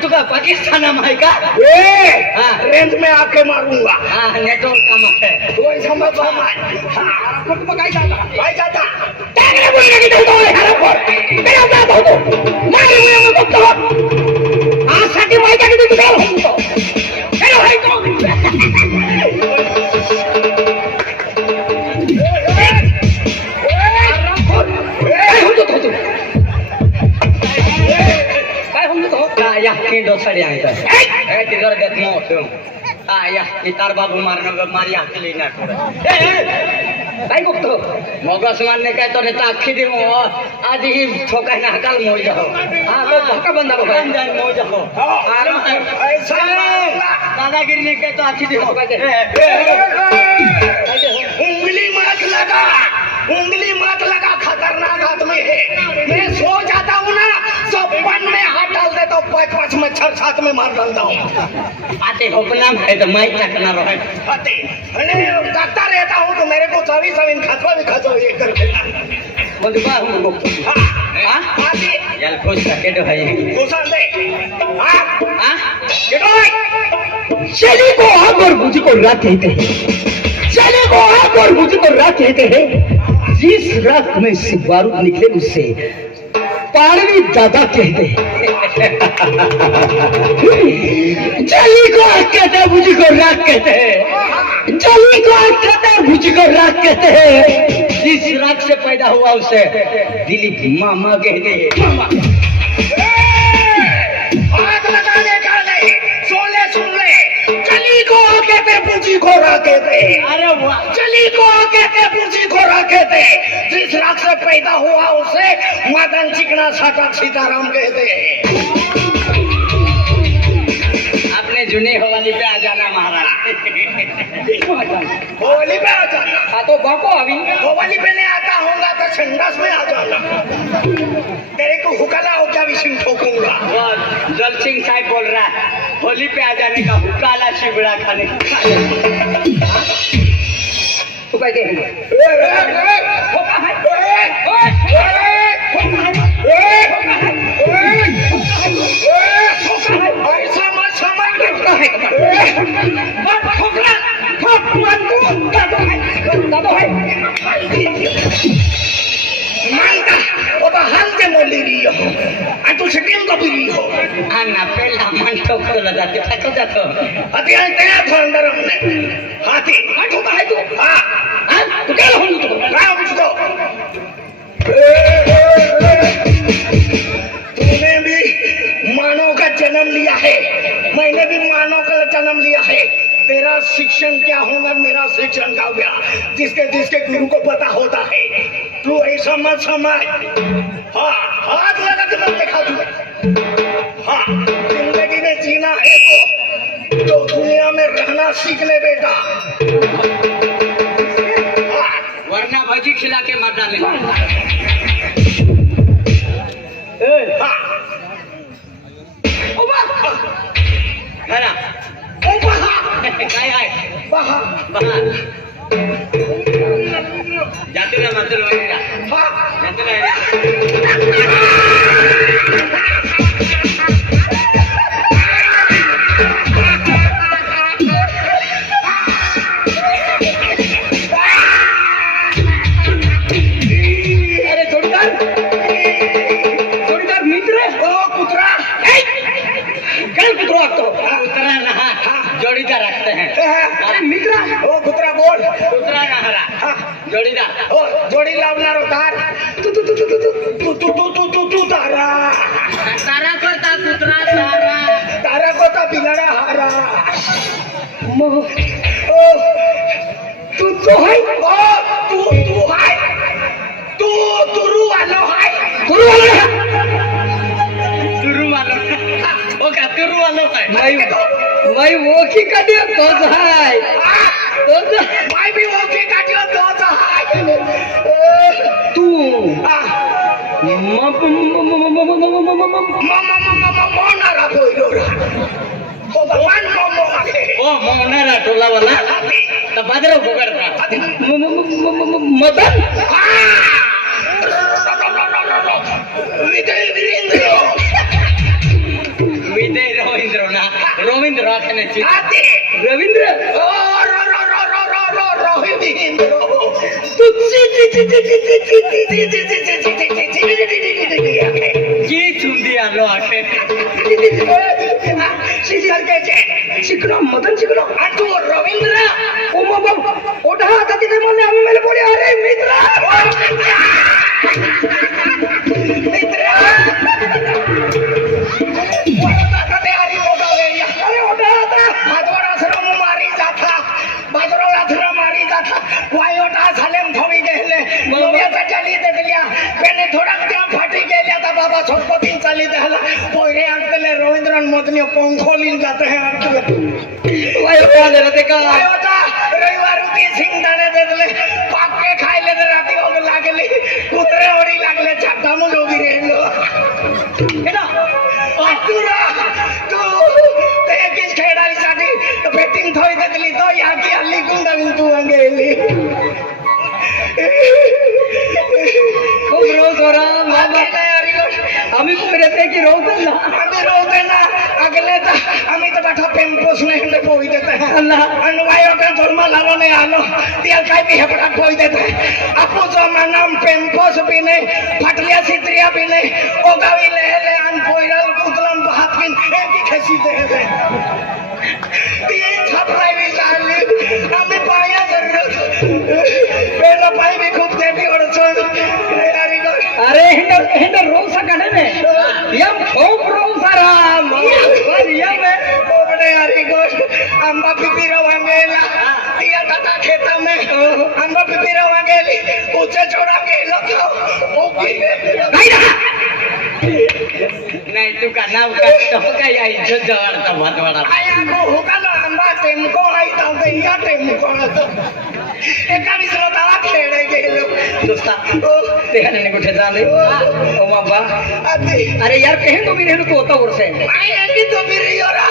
तुका पाकिस्तान है का रेंज में आके मारूंगा। हाँ नेटवर्क का मत है कोई समझ काय जाता भाई जाता टांगले बोलने की तो मेरा जात हो मारे मुझे मत तो आज साठी माहिती की तू काय होतो हेलो भाई को या किंडो सड़ी आहे तर ए तिगर देत मोठो या इतार बाबू मारनो मारी हाकली ना काय बघतो मगस मारने काय तो नेता अख्खी दे मो आज ही ठोकाय ना हकाल मोय जाओ हां तो धक्का बंदा हो जान मोय जाओ ऐसा दादागिरी ने काय तो अख्खी दे ठोकाय उंगली मत लगा खतरनाक आदमी है। मैं सो जाता हूँ ना तो पन में हाथ डाल देता हूँ, 5-5 मच्छर साथ में मार डालता हूँ। आते हुक्म है तो माइक रखना रहे आते करता रहता हूँ तो मेरे को 24 खतवा भी खतवा ये करके बंदूका हम लोग हां आते यार खुश के दो भाई घुसा दे हां हां चली को आग और मुझे को रात कहते हैं, चली को आग और मुझे को रात कहते हैं। जिस रात में से बारूद निकले उससे पाड़वी दादा कहते हैं। चली को आग कहते हैं, मुझे को रात कहते हैं। चली को आग कहते हैं, मुझे को रात कहते हैं। जिस रात से पैदा हुआ उसे दिलीप मामा कहते हैं। आग लगाने का नहीं, सुन ले चली को कहते पूंजी को कहते। अरे वाह चली को कहते पूंजी को कहते। जिस रात से पैदा हुआ उसे मदन चिकना साटा सीताराम कहते। अपने जुने हवाली पे आ जाना महाराज होली पे आ जाना। हाँ तो बाको अभी होली पे नहीं आता होगा तो संडास में आ जाना। तेरे को हुक्का हो क्या विषय ठोकूंगा। जल सिंह साहब बोल रहा है होली पे आ जाने का हुक्काला शिवड़ा खाने का तू क्या कहेंगे ऐसा मत समझ मानता वो तो हाल के मोली रही हो और तू सेकंड को भी रही हो अन्ना पहला मन ठोक तो लगा के थको जातो अति तैयार था अंदर हमने हाथी तू है तू हाँ तू क्या हो तू क्या मुझको तूने भी मानव का जन्म लिया है, मैंने भी मानव का जन्म लिया है। तेरा शिक्षण क्या होगा, मेरा शिक्षण क्या होगा, जिसके जिसके गुरु को पता होता है। तू ऐसा मत समझ। हाँ हाथ लगा के मत दिखा तू। हाँ जिंदगी में जीना है तो दुनिया में रहना सीख ले बेटा। हाँ वरना भजी खिला के मार डाले हाँ घरा काय आहे बहा बहा जाते ना मात्र वगैरे जाते ना अरे जोड़ीदार मित्र ओ कुतरा कल कुतरा तो कुतरा ना जोड़ीदार रखते हैं अरे मित्र ओ कुतरा बोल कुतरा ना हरा जोड़ीदार ओ जोड़ी लावणार तार तू तू तू तू तू तू तू तू तू तू तू तारा तारा करता कुतरा तारा तारा कोता बिलाडा हारा ओ तू तो है ओ तू तू है तू तुरु वालो है तुरु वाला ओ का तुरु वाला है मैं वो की कदी तोच हाय तोच मैं भी वो की काटियो तो है तू मोना राखो इरोरा ओ भगवान मोमो आके ओ मोनारा टोला वाला तो बादरो बुगड़ता मदन विजय वीरेंद्र विजय रवींद्र राखने ची आते रवींद्र ओ रो रो रो रो रो रो रवींद्र तू ची ची ची ची ची ची की चुंदी आलो आखे शिकलो मदन शिकलो आणि तू रवींद्र ओ बाबा ओढा आता तिथे म्हणले आम्ही मेले बोले अरे मित्र मित्र अरे ओढा आता बाजूला मारी जाता बाजूला मारी जाता वायोटा झाले थोडी गेले लोण्याचा चाली दिल्या त्याने थोडा त्या फाटी गेल्या आता बाबा छोटपतीन चाली द्यायला पोरे आणले रवींद्रन मधने पंखोलीन जात है वायोटा आलेला ते का वायोटा रविवार होती शिंगदाणे दिले पाके खायले तर रात्री ओग लागले कुत्रे ओढी लागले छातामून उभी राहिलो तू ते एकीच खेळायसाठी बॅटिंग थोडी दिली तो याची हल्ली गुंडावीन तू गेली खूप रोज हो रहा बाबा आम्ही कुत्र्याचे की रोज ना आम्ही रोवते ना अगले तर आम्ही तर बाठा पेम्पोस नाही पोई देत अल्लाह आणि वायोटा जन्म झालो नाही आलो त्या काय बी हेपडा पोई देत आपू जो नाम पेम्पोस बी नाही फाटल्या सित्रिया बी नाही ओगावी लेले आणि पोईराल कुतलम हात बिन एकी खेसी दे ती छापराई बी लागली आम्ही पाया धरलं पहिलं पाय बी खूप देवी अडचण अरे हिंदर रोज सकाळी ने यम खूप रोज राम यम बोबडे हरी गोष्ट आंबा पिपीरा वांगेला तिया दादा खेता में आंबा पिपीरा वांगेली ऊंचे चोड़ा गेलो ओके नाही तू का नाव का तो काय आई जवळचा भातवाडा आया को हुकालो आंबा टेमको आई तांते या टेमको एका विसरो दावा खेळे गेलो दोस्ता ते हने कुठे झाले ओ बाबा आती अरे यार कहीं तो मेरे को होता उर्स है आई एकी तो मेरी योरा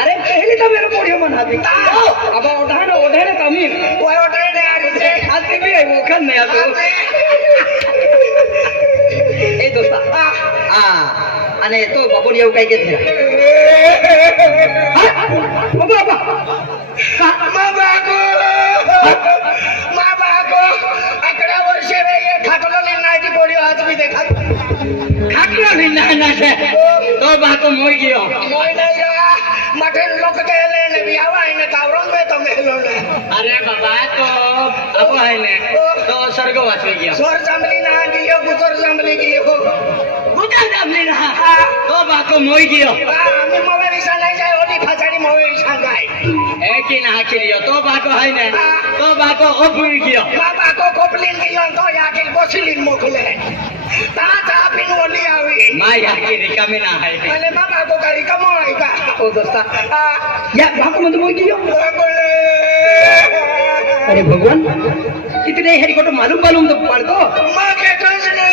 अरे पहले तो मेरे कोडियो मना दी अब ओढ़ाने कमी वो ओडरे ने आ गए आते भी है वो खन नहीं आते ए दोस्ता आणि तो बाबून येऊ काय घेतला बाबा बाबा अकड़ा वर्ष रे ये खाटलो ले नाटी बोली आज भी देखा खाकरा भी ना तो बाको मोई गयो मोई नहीं रहा मठे लोग गेले ने बियावा ने कावरन में तो मेलो ने अरे बाबा तो अब है ने तो स्वर्ग वाचवी गया स्वर संभली ना गियो गुजर संभली गियो बुका दाबली ना तो बाको मोई गयो आम्ही मोवे विसा नाही जाय ओली फासाडी मोवे विसा जाय एक ही ना किरियो तो बाको है ने तो बाको ओपुरी गयो बाबा को कोपलिन गियो तो याके बोसिलिन मोखले ता ता पिन ओली आवी माय की रिकामी ना है अरे बाबा को गाड़ी कमो आएगा ओ दोस्ता या बाको मत मोई गयो अरे भगवान इतने हेरी को तो मालूम तो पढ़ दो मां के टोजने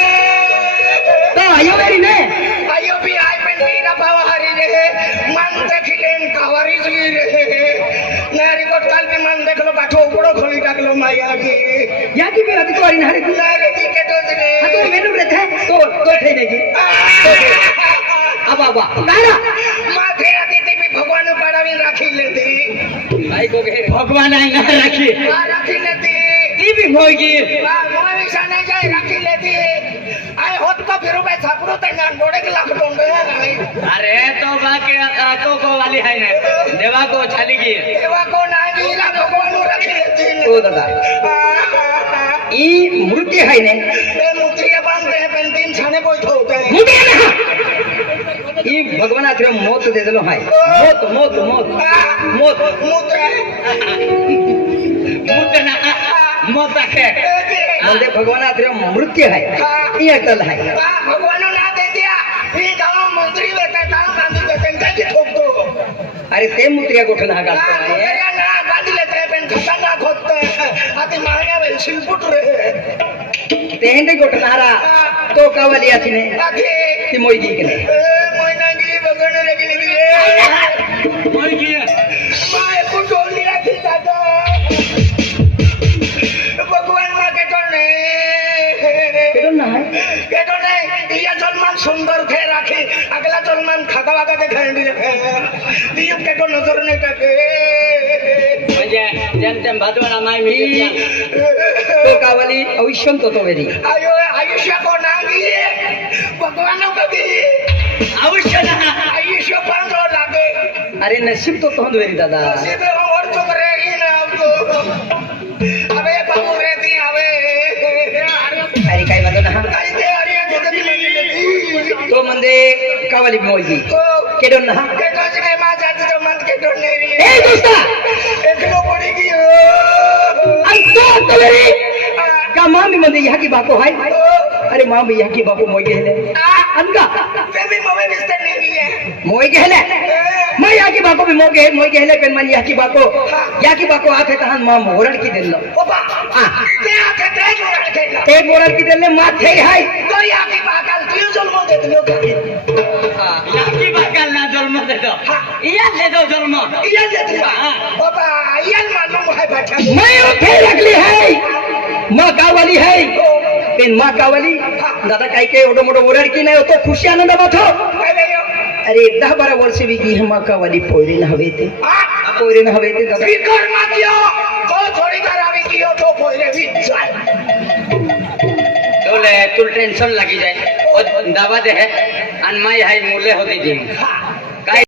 तो आयो मेरी ने आयो भी आई पेन मीरा बावा हरी रे मन देखिलेन कवारी जी रे नारी को काल भी मन देख लो बाठो उड़ो खोली टाक लो माया की या की भी अभी तो आरी नारे नारी जी के टोजने तो मेनू रहता है तो थे नहीं अब गाना माथे आती थी भी भगवान पड़ावी राखी लेती भाई को कहे भगवान आई ना रखी राखी लेती ती भी होगी मोए विसा नहीं जाए राखी लेती आए होत को फिरो बे छापरो ते ना गोड़े के लाख डोंडे अरे तो बाके को वाली है ने देवा को छाली की देवा को ना गिरा भगवान राखी लेती ओ दादा ई मूर्ति है ने ए मुत्रिया बांधते हैं पेन तीन छाने कोई ठोके मूर्ति है ई भगवान आखिर मौत दे देलो है मौत मुद्रा मुतना मत है म्हणजे भगवान आखिर मृत्यू है ई अटल है भगवान ना दे दिया ये गांव मंत्री बेटा काम बांधी देते हैं क्या ठोकतो अरे ते मुत्रिया गोठन हा गालतो नाही मुद्रा ना बांधी लेते हैं पेन खतरनाक होते हैं आती मारने वाले शिल्पुट रहे ते हेंडे गोठनारा तो कावाली आसीने आती ती मोईगी की नाही मोइनांगी भगवान लगी मोई की माय को टोली रखी दादा भगवान मां के तो नहीं ये जन्मान सुंदर थे राखी अगला जन्मान खाता वागा के खाएंगे दियम के को नजर नहीं टाके म्हणजे जेम तेम भाजवाना माय मी तो कावाली अविश्वम तो वेरी आयो आयुष्य को नांगी भगवानों का भी अवश्य ना आयुष्य पांचो लागे अरे नसीब तो वेरी दादा सीधे और तो करेगी ना हमको अबे बाबू रेती अबे अरे काय म्हणतो ना काय ते अरे जगती लगी तो म्हणजे कावाली मोजी केडोन ना के काज में मां जाती तो मन के डोने ए दोस्ता एकलो पड़ेगी अंतो वेरी का मामी म्हणजे ह्या की बाको हाय अरे मामी ह्या की बाको मोय गेले अनका ते भी मवे मिस्टर नहीं है मोय गेले मैं ह्या की बाको भी मोय गेले पण मन ह्या की बाको आथे तहन मां मोरड की दिल्लो ओपा ते आते ते मोरड खेला ते मोरड की दिल्ले माथे हाय तो या की बाकल क्यों जन्म देते लोग याकी बाकाल ना जन्म देतो इया देतो जन्म ये देते ओपा ये मालूम है बच्चा मैं उठे रखली है माँ कावाली है पेन माँ कावाली दादा काय के ओडो मोडो ओरड की नाही तो खुशी आनंद बाथो अरे 10-12 वर्ष भी की माँ कावाली पोरी न हवे ते दादा फिकर मत कियो को थोड़ी करावी कियो तो पोरे भी जाए तुल टेंशन लगी जाए और दवा दे है अन माय हाय मूल्य होती जी हाँ